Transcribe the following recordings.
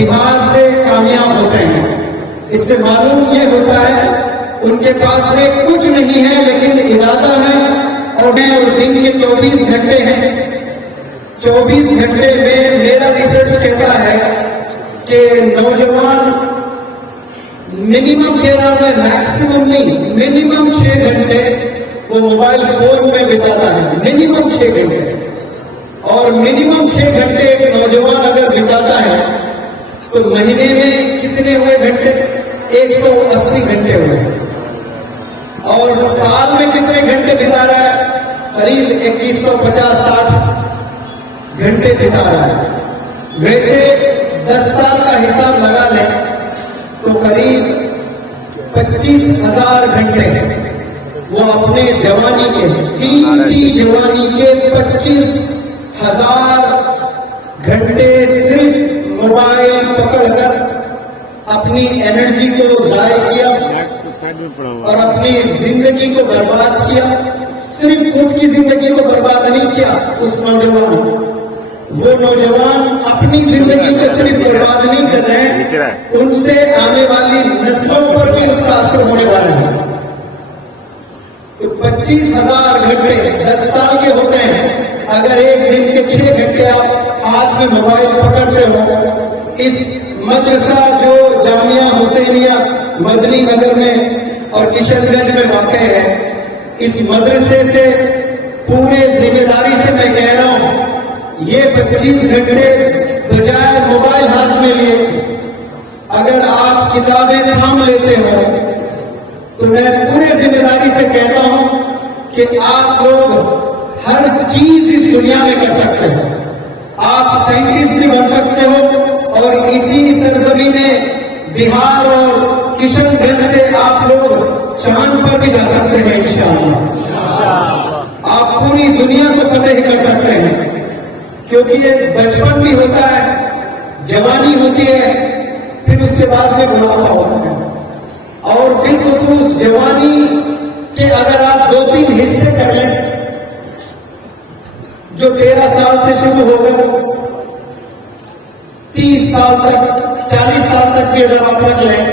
بہار سے کامیاب ہوتے ہیں. اس سے معلوم یہ ہوتا ہے ان کے پاس میں کچھ نہیں ہے لیکن ارادہ ہے. اور دن کے 24 گھنٹے ہیں. 24 گھنٹے میں میرا ریسرچ کہتا ہے کہ نوجوان منیمم کہہ رہا میں میکسیمم نہیں، منیمم 6 گھنٹے وہ موبائل فون میں بتاتا ہے. منیمم 6 گھنٹے. اور منیمم 6 گھنٹے ایک نوجوان اگر بتاتا ہے تو مہینے میں کتنے ہوئے گھنٹے؟ 180 گھنٹے ہوئے. اور سال میں کتنے گھنٹے بتا رہا ہے؟ قریب 2150-60 گھنٹے بتا رہا ہے. ویسے 10 سال کا حساب لگا لیں تو قریب 25,000 گھنٹے وہ اپنے جوانی کے قیمتی جوانی کے 25,000 گھنٹے صرف موبائل پکڑ کر اپنی انرجی کو ضائع کیا اور اپنی زندگی کو برباد کیا. صرف خود کی زندگی کو برباد نہیں کیا اس نوجوان. وہ نوجوان اپنی زندگی کو صرف برباد نہیں کر رہے ہیں، ان سے آنے والی نسلوں پر بھی اس کا اثر ہونے والا ہے. تو 25,000 گھنٹے 10 سال کے ہوتے ہیں. اگر ایک دن کے 6 گھنٹے آپ ہاتھ میں موبائل پکڑتے ہو، اس مدرسہ جو جامعہ حسینیہ مدنی نگر میں اور کشن گنج میں واقع ہے، اس مدرسے سے پورے ذمہ داری سے میں کہہ رہا ہوں یہ 25 گھنٹے بجائے موبائل ہاتھ میں لیے اگر آپ کتابیں تھام لیتے ہو تو میں پورے ذمہ داری سے کہتا ہوں کہ آپ لوگ ہر چیز اس دنیا میں کر سکتے ہو. آپ سائنٹسٹ بھی بن سکتے ہو اور اسی سرزمین بہار اور کشن گنج سے آپ لوگ چاند پر بھی جا سکتے ہیں انشاءاللہ. آپ پوری دنیا کو فتح کر سکتے ہیں کیونکہ ایک بچپن بھی ہوتا ہے، جوانی ہوتی ہے، پھر اس کے بعد میں بڑھاپا ہوتا ہے. اور بالخصوص جوانی کے اگر آپ 2-3 حصے کر لیں جو 13 سال سے شروع ہو کر 30 سال تک 40 سال تک بھی اگر آپ رکھ لیں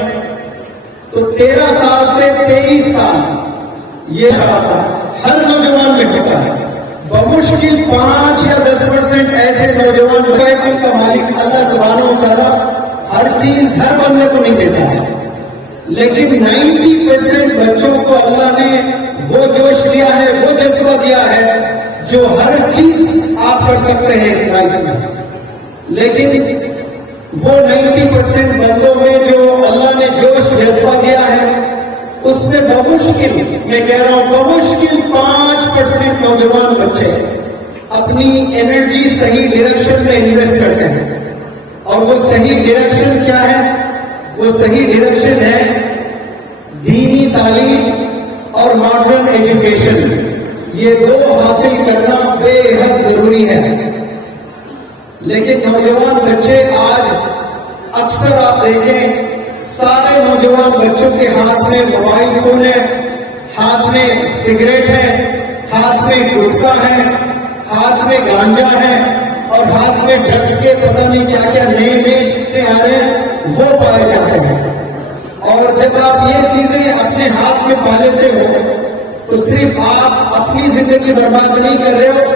تو 13 سال سے 23 سال یہ ہر نوجوان میں ہوتا ہے. بمشکل 5 یا 10% ایسے نوجوان کا مالک اللہ سبحانہ و تعالیٰ ہر چیز ہر بندے کو نہیں دیتا ہے، لیکن 90% بچوں کو اللہ نے وہ جوش دیا ہے، وہ جذبہ دیا ہے جو ہر چیز آپ کر سکتے ہیں اس لائف میں. لیکن وہ 90% بندوں میں جو اللہ نے جوش جذبہ دیا ہے اس میں بمشکل، میں کہہ رہا ہوں بمشکل 5% نوجوان بچے اپنی انرجی صحیح ڈائریکشن میں انویسٹ کرتے ہیں. اور وہ صحیح ڈائریکشن کیا ہے؟ وہ صحیح ڈائریکشن ہے دینی تعلیم اور ماڈرن ایجوکیشن. یہ 2 حاصل کرنا بے حد ضروری ہے. لیکن نوجوان بچے آج اکثر آپ دیکھیں سارے نوجوان بچوں کے ہاتھ میں موبائل فون ہے، ہاتھ میں سگریٹ ہے، ہاتھ میں گٹکا ہے، ہاتھ میں گانجا ہے اور ہاتھ میں ڈرگس کے پتہ نہیں کیا کیا نئے چیزیں آ رہے ہیں وہ پائے جاتے ہیں. اور جب آپ یہ چیزیں اپنے ہاتھ میں پا لیتے ہو تو صرف آپ اپنی زندگی برباد نہیں کر رہے ہو،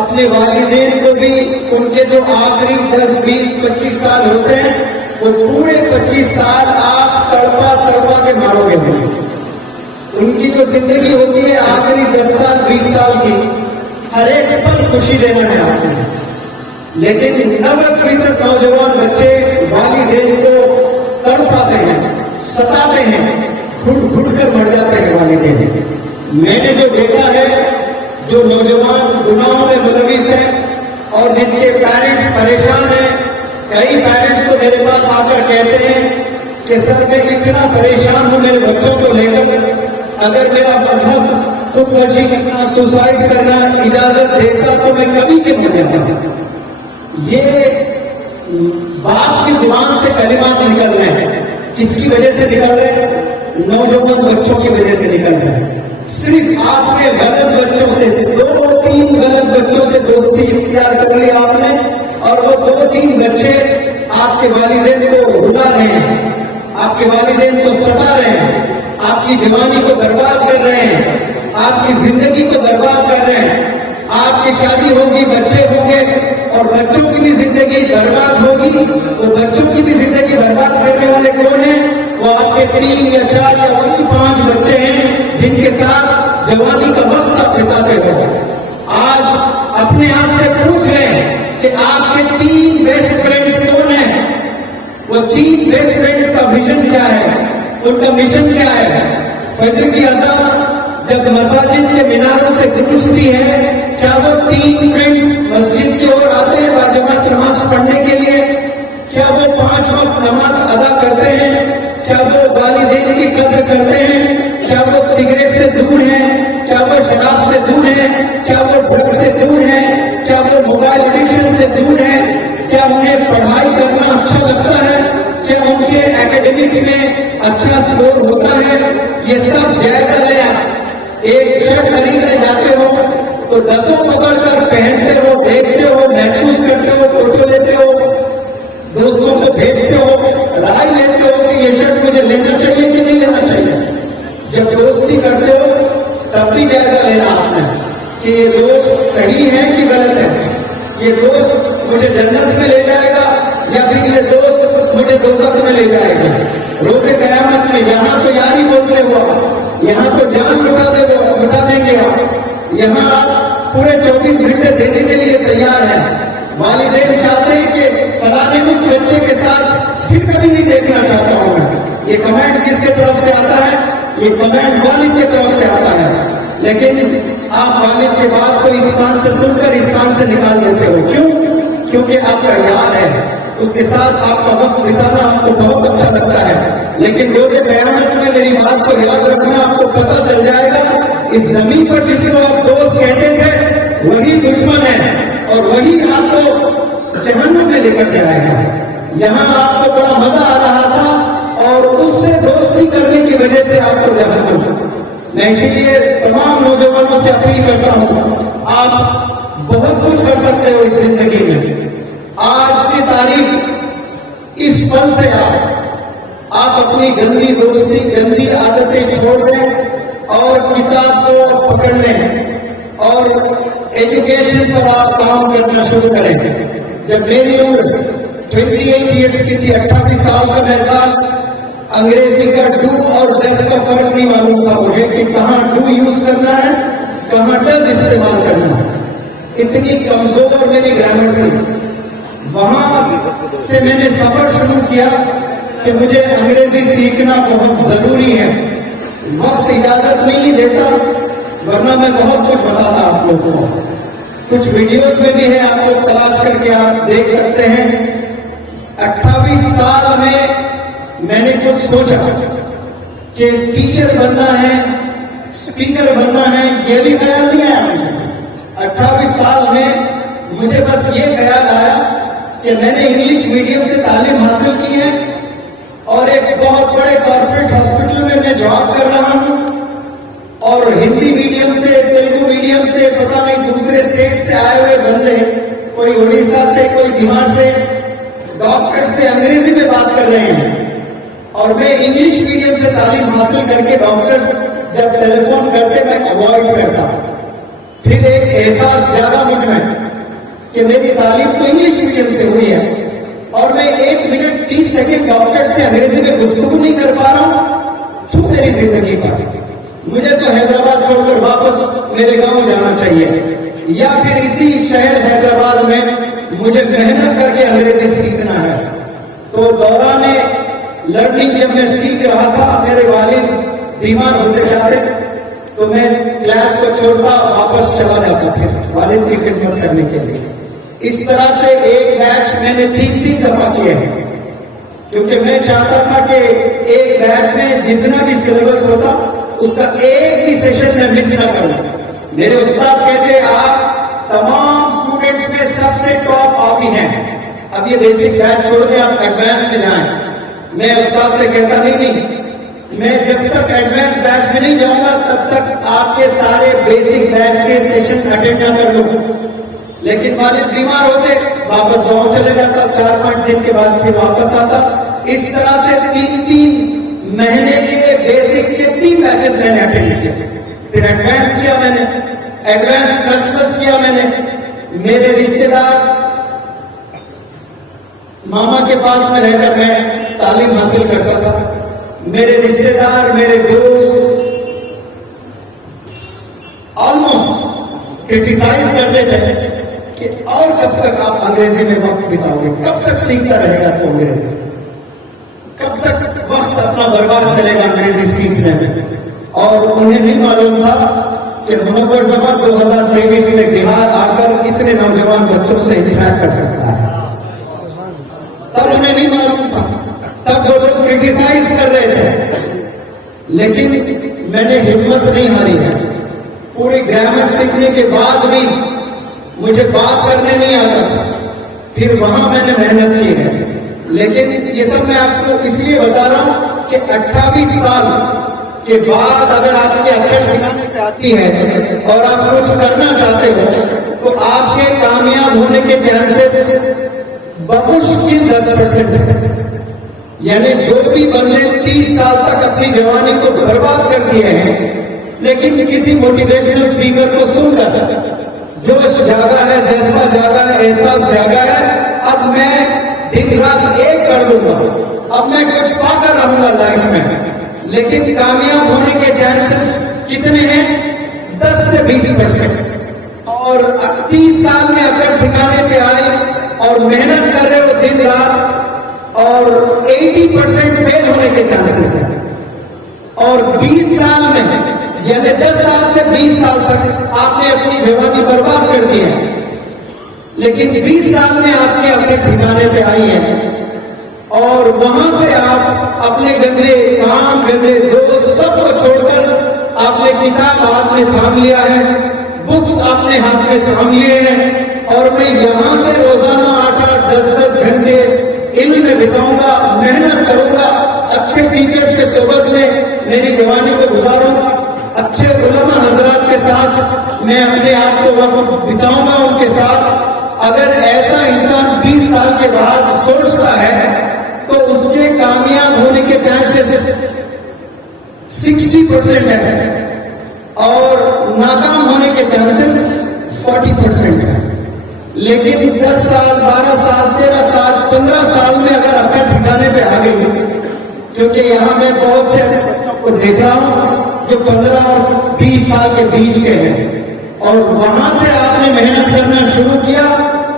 اپنے والدین کو بھی ان کے جو آخری 10, 20, 25 سال ہوتے ہیں وہ پورے 25 سال آپ تڑپا کے مارو گے. ان کی جو زندگی ہوتی ہے آخری 10 سال 20 سال کی، ہر ایک پر خوشی دینا ہے آپ نے. لیکن 90% نوجوان بچے والدین کو تڑپاتے ہیں، ستاتے ہیں، گھٹ کر مر جاتے ہیں والدین. میں نے جو دیکھا ہے جو نوجوان گناہوں میں ملوث ہیں اور جن کے پیرنٹس پریشان ہیں، کئی پیرنٹس تو میرے پاس آ کر کہتے ہیں کہ سر میں اتنا پریشان ہوں میرے بچوں کو لے کر، اگر میرا مذہب خودکشی کرنا، سوسائڈ کرنا اجازت دیتا تو میں کبھی کے مر جاتا. یہ باپ کی زبان سے کلمات نکل رہے ہیں، کس کی وجہ سے نکل رہے ہیں؟ نوجوان بچوں کی وجہ سے نکل رہے ہیں. صرف آپ نے غلط بچوں سے 2-3 غلط بچوں سے دوستی اختیار کر لی آپ نے، اور وہ 2-3 بچے آپ کے والدین کو رلا رہے ہیں، آپ کے والدین کو ستا رہے ہیں، آپ کی جوانی کو برباد کر رہے ہیں، آپ کی زندگی کو برباد کر رہے ہیں، آپ کی شادی ہوگی، بچے ہوں گے اور بچوں کی بھی زندگی برباد ہوگی، تو بچوں کی بھی زندگی برباد کرنے والے کون ہیں؟ وہ آپ کے 3 یا 4 یا 5 بچے ہیں جن کے ساتھ جوانی کا وقت آپ بتاتے ہو۔ آج اپنے آپ سے پوچھ رہے ہیں کہ آپ کے 3 بیسٹ فرینڈز کون ہیں؟ وہ 3 بیسٹ فرینڈز کا مشن کیا ہے؟ ان کا مشن کیا ہے؟ فجر کی اذان جب مساجد کے میناروں سے گونجتی ہے، کیا وہ 3 فرینڈز مسجد کی اور آتے ہیں باجماعت نماز پڑھنے کے لیے؟ کیا وہ 5 وقت نماز ادا کرتے ہیں؟ کیا وہ والدین کی قدر کرتے ہیں؟ کیا وہ سگریٹ سے دور ہیں؟ کیا وہ شراب سے دور ہیں؟ کیا وہ ڈرگ سے دور ہیں؟ کیا وہ موبائل ایڈکشن سے دور ہیں؟ کیا انہیں پڑھائی کرنا اچھا لگتا ہے؟ کیا ان کے اکیڈمکس میں اچھا اسکور ہوتا ہے؟ یہ سب جائزہ لیں۔ ایک شرٹ خریدنے جاتے ہو تو 10 پکڑ کر پہنتے ہو، دیکھتے ہو، محسوس کرتے ہو، فوٹو لیتے ہو، دوستوں کو بھیجتے ہو، رائے لیتے ہو کہ یہ شرٹ مجھے لینا چاہیے کہ نہیں لینا چاہیے۔ جب دوستی کرتے ہو تب بھی جائزہ لینا آپ نے کہ یہ دوست صحیح ہے کہ غلط ہے، یہ دوست مجھے جنت میں لے جائے گا یا پھر یہ دوست مجھے دوزخ میں لے جائے گا۔ روز قیامت میں یہاں تو یاری بولتے ہو، یہاں تو جان مٹا دیں گے آپ، یہاں آپ پورے 24 گھنٹے دینے کے لیے تیار ہیں۔ والدین چاہتے ہیں کہ فلانے اس بچے کے ساتھ پھر کبھی نہیں دیکھنا چاہتا ہوں میں۔ یہ کمنٹ کس کے طرف سے آتا ہے؟ یہ کمنٹ والد کے طرف سے آتا ہے، لیکن آپ والد کے بات کو اس کان سے سن کر اس کان سے نکال دیتے ہو۔ کیوں؟ کیونکہ آپ کا یار ہے، اس کے ساتھ آپ کا وقت بتانا آپ کو بہت اچھا لگتا ہے، لیکن روز قیامت میں میری بات کو یاد رکھنا، آپ کو پتہ چل جائے گا اس زمین پر جس کو آپ دوست کہتے تھے وہی دشمن ہے اور وہی آپ کو جہنم میں لے کر جائے گا۔ یہاں آپ کو بڑا مزہ آ رہا تھا اور اس سے دوستی کرنے کی وجہ سے آپ کو جہنم۔ میں اسی لیے تمام نوجوانوں سے اپیل کرتا ہوں، آپ بہت کچھ کر سکتے ہو اس زندگی میں۔ آج کی تاریخ اس پل سے آپ اپنی گندی دوستی، گندی عادتیں چھوڑ دیں اور کتاب کو پکڑ لیں اور ایجوکیشن پر آپ کام کرنا شروع کریں۔ جب میری عمر 28 ایئرس کی تھی، 28 سال کا میں تھا، انگریزی کا ڈو اور ڈز کا فرق نہیں معلوم تھا مجھے کہ کہاں ڈو یوز کرنا ہے، کہاں ڈز استعمال کرنا ہے۔ اتنی کمزور میری گرامر تھی۔ وہاں سے میں نے سفر شروع کیا کہ مجھے انگریزی سیکھنا بہت ضروری ہے۔ وقت اجازت نہیں دیتا ورنہ میں بہت کچھ بتاتا آپ لوگوں کو۔ کچھ ویڈیوز میں بھی ہے، آپ کو تلاش کر کے آپ دیکھ سکتے ہیں۔ 28 سال میں نے کچھ سوچا کہ ٹیچر بننا ہے، اسپیکر بننا ہے، یہ بھی خیال نہیں آیا مجھے۔ 28 سال میں مجھے بس یہ خیال آیا کہ میں نے انگلش میڈیم سے تعلیم حاصل کی ہے اور ایک بہت بڑے کارپوریٹ ہاسپٹل میں جاب کر رہا ہوں، اور ہندی میڈیم سے، تیلگو میڈیم سے، پتہ نہیں دوسرے اسٹیٹ سے آئے ہوئے بندے، کوئی اڑیسہ سے، کوئی بہار سے، ڈاکٹر سے انگریزی میں بات کر رہے ہیں، اور میں انگلش میڈیم سے تعلیم حاصل کر کے ڈاکٹر جب ٹیلی فون کرتے میں اوائڈ کرتا۔ پھر ایک احساس جاگا مجھ میں کہ میری تعلیم تو انگلش میڈیم سے ہوئی ہے اور میں 1 منٹ 30 سیکنڈ ڈاکٹر سے انگریزی میں گفتگو نہیں کر پا رہا ہوں، تو میری زندگی کا مجھے تو حیدرآباد چھوڑ کر واپس میرے گاؤں جانا چاہیے، یا پھر اسی شہر حیدرآباد میں مجھے محنت کر کے انگریزی سیکھنا ہے۔ تو دوران لرننگ جب میں سیکھ رہا تھا، میرے والد بیمار ہوتے جاتے تو میں کلاس کو چھوڑتا، واپس چلا جاتا پھر والد کی خدمت کرنے کے لیے۔ اس طرح سے ایک بیچ میں نے 3 دفعہ کیے ہیں، کیونکہ میں چاہتا تھا کہ ایک بیچ میں جتنا بھی سلیبس ہوتا اس کا ایک بھی سیشن میں مس نہ کروں۔ میرے استاد کہتے آپ تمام اسٹوڈنٹس میں سب سے ٹاپ آپ ہی ہیں، اب یہ بیسک بیچ چھوڑ دیں، آپ ایڈوانس میں جائیں۔ میں استاد سے کہتا نہیں، میں جب تک ایڈوانس بیچ میں نہیں جاؤں گا تب تک آپ کے سارے بیسک بیچ کے سیشن اٹینڈ نہ کر لوں۔ لیکن والد بیمار ہوتے واپس گاؤں چلے جاتا, 4-5 دن کے بعد پھر واپس آتا. اس طرح سے 3 مہینے کے بیسک کے 3 بیچز میں نے اٹینڈ کیے. پھر ایڈوانس کیا میں نے, ایڈوانس پلس کیا میں نے. میرے رشتے دار ماما کے پاس میں رہ کر میں تعلیم حاصل کرتا تھا. میرے رشتے دار, میرے دوست آلموسٹ کرٹیسائز کرتے تھے کہ اور کب تک آپ انگریزی میں وقت بتاؤ گے, کب تک سیکھتا رہے گا تو انگریزی, کب تک وقت اپنا برباد کرے گا انگریزی سیکھنے میں. اور انہیں نہیں معلوم تھا کہ محمد زمان 2023 میں بہار آ کر اتنے نوجوان بچوں سے انٹریکٹ کر سکتا ہے. تب انہیں نہیں معلوم تھا, تب وہ لوگ کرٹیسائز کر رہے تھے. لیکن میں نے ہمت نہیں ہاری ہے. پوری گرامر سیکھنے کے بعد بھی مجھے بات کرنے نہیں آتا تھا. پھر وہاں میں نے محنت کی ہے. لیکن یہ سب میں آپ کو اس لیے بتا رہا ہوں کہ 28 سال کے بعد اگر آپ کے عقل ٹھکانے پہ آتی ہے اور آپ کچھ کرنا چاہتے ہو تو آپ کے کامیاب ہونے کے چانسز بمشکل 10% ہے. یعنی جو بھی بندے 30 سال تک اپنی جوانی کو برباد کر دیے ہیں لیکن کسی موٹیویشنل اسپیکر کو سن کر جوش جاگا ہے, جذبہ جاگا ہے, احساس جاگا ہے, اب میں دن رات ایک کر دوں گا, اب میں کچھ پا کر رہوں گا لائف میں. لیکن کامیاب ہونے کے چانسز کتنے ہیں؟ 10 سے 20%. اور 30 سال میں اگر ٹھکانے پہ آئے اور محنت کر رہے ہو دن رات, اور 80% فیل ہونے کے چانسز ہیں. اور 20 سال میں یعنی 10 سال سے 20 سال تک آپ نے اپنی جوانی برباد کر دی ہے, لیکن 20 سال میں آپ کے اپنے ٹھکانے پہ آئی ہیں. اور وہاں سے آپ اپنے گندے کام, گندے دوست سب کو چھوڑ کر آپ نے کتاب ہاتھ میں تھام لیا ہے, بکس آپ نے ہاتھ میں تھام لیے ہیں, اور میں یہاں سے روزانہ 8-10 گھنٹے علم میں بتاؤں گا, محنت کروں گا, اچھے ٹیچرز کے صحبت میں میری جوانی کو گزاروں گا, اچھے علماء حضرات کے ساتھ میں اپنے آپ کو وقت بتاؤں گا ان کے ساتھ. اگر ایسا انسان 20 سال کے بعد سوچتا ہے تو اس کے کامیاب ہونے کے چانسز 60% ہے اور ناکام ہونے کے چانسز 40% ہے. لیکن 10 سال, 12 سال, 13 سال, 15 سال میں اگر اپنے ٹھکانے پہ آ گئی, کیونکہ یہاں میں بہت سے ایسے بچوں کو دیکھ رہا ہوں جو 15 اور 20 سال کے بیچ کے ہیں, اور وہاں سے آپ نے محنت کرنا شروع کیا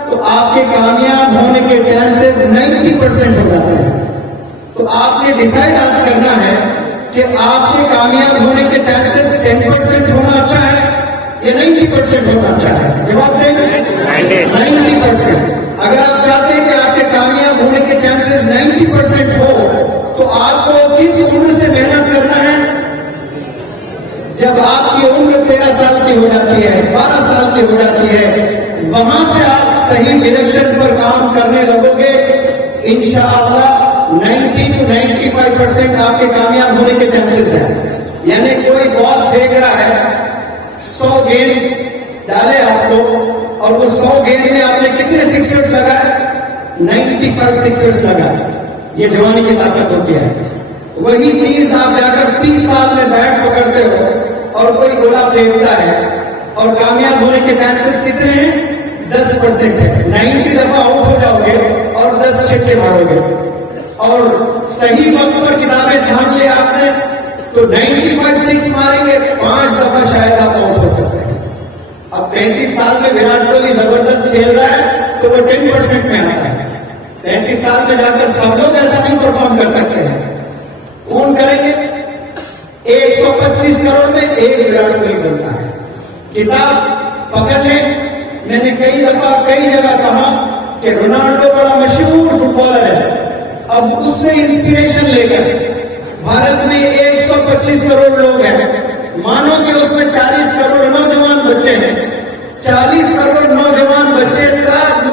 تو آپ کے کامیاب ہونے کے چانسز 90% ہو جاتے ہیں. تو آپ نے ڈیسائیڈ آج کرنا ہے کہ آپ کے کامیاب ہونے کے چانسز 10% ہونا اچھا ہے یا 90% ہونا اچھا ہے. جواب دیں گے 90%. اگر آپ چاہتے ہیں کہ آپ کے کامیاب ہونے کے چانسز 90% ہو تو آپ کو کس عمر سے محنت کرنا ہے؟ جب آپ کی عمر 13 سال کی ہو جاتی ہے, 12 سال کی ہو جاتی ہے, وہاں سے آپ صحیح ڈائریکشن پر کام کرنے لگو گے. انشاءاللہ 90 to 95% آپ کے کامیاب ہونے کے چانسز ہیں. یعنی کوئی بال پھینک رہا ہے, 100 گیند ڈالے آپ کو, اور وہ 100 گیند میں آپ نے کتنے سکسرز لگائے؟ 95 سکسرز لگائے. یہ جوانی کی طاقت ہوتی ہے. وہی چیز آپ جا کر 30 سال میں بیٹ پکڑتے ہو اور کوئی گولا پھینکتا ہے, اور کامیاب ہونے کے چانسز کتنے ہیں؟ 10% ہے. 90 دفعہ آؤٹ ہو جاؤ گے اور 10 چھکے مارو گے, اور صحیح وقت پر کتابیں تھام لے آپ نے تو 95 6 ماریں گے, 5 دفعہ شاید آپ آؤٹ ہو سکتے ہیں. اب 35 سال میں وراٹ کوہلی زبردست کھیل رہا ہے تو وہ 10% میں آتا ہے. 35 سال میں جا کر سب لوگ ایسا نہیں پرفارم کر سکتے ہیں. کون کریں گے؟ 125 کروڑ میں ایک وراٹ کوہلی بنتا ہے. کتاب پکڑ لیں. میں نے کئی دفعہ کئی جگہ کہا کہ رونالڈو بڑا مشہور فٹ بالر ہے, اب اس سے انسپریشن لے کر بھارت میں 125 کروڑ لوگ ہیں, مانو کہ اس میں 40 کروڑ نوجوان بچے ہیں, 40 کروڑ نوجوان بچے سب